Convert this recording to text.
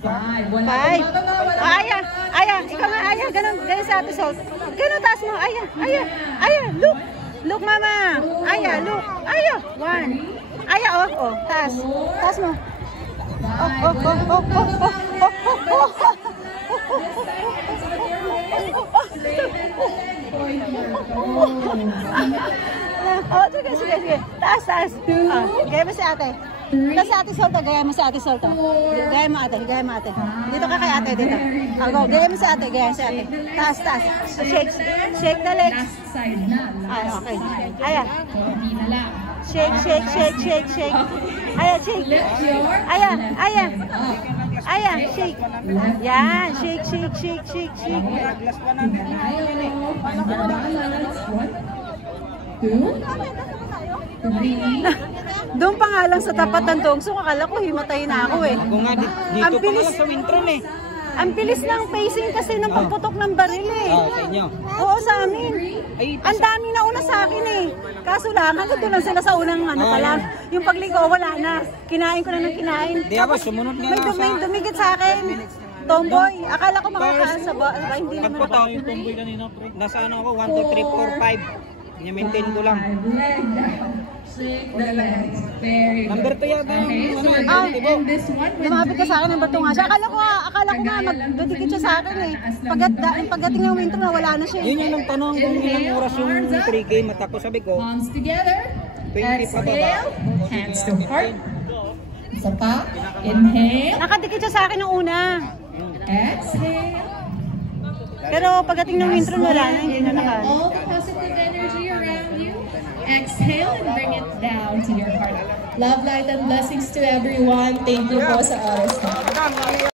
5. Aya, Aya, ikaw nga, Aya, ganun sa Ate Sol. Ganun, taas mo, Aya, Aya, Aya, look. Look, mama. Aya, look. Aya, 1. Aya, oh, taas. Taas mo. Sige. Taas. Gaya mo si ate. Ito si Ate Sol to, gaya mo si Ate Sol to. Gaya mo ate. Dito ka kay ate, dito. Go, gaya mo si ate, Taas. Shake the legs. Ay, okay. Aya. Shake. Aya, shake. Aya, shake. Yan, shake. Doon pa nga lang sa tapat ng Tongso, akala ko himatay na ako eh. Dito pa nga sa Wintron eh. Ang bilis ng pacing kasi ng pagputok ng baril eh. Sa inyo? Oo, sa amin. Ang daming nauna sa akin eh. Kaso lang, hanggang lang sila sa unang pa lang. Yung pagligo, wala na. Kinain ko na ng kinain. Di ako, sumunod nga lang may dumigit sa akin. Tomboy. Akala ko makakaan sa hindi naman ako. Pagputaw yung tomboy kanina, pre. Nasa ano ako, 1, 2, 3, 4, 5. Ina-maintain ko lang. Number 2 yata yung lumapit ka sa akin ng bato nga siya. Akala ko nga magdudikit siya sa akin eh. Pagdating ng winter na wala na siya. Yun yung tanong kung ilang oras yung 3 game at ako sabi ko 20 pa baba. Hands to heart. Isa pa. Inhale. Nakadikit siya sa akin ng una. Exhale. Pero pagdating ng winter wala na, hindi na naka. All the positive energy around you. Exhale and bring it down to your heart. Love, light, and blessings to everyone. Thank you po sa oras.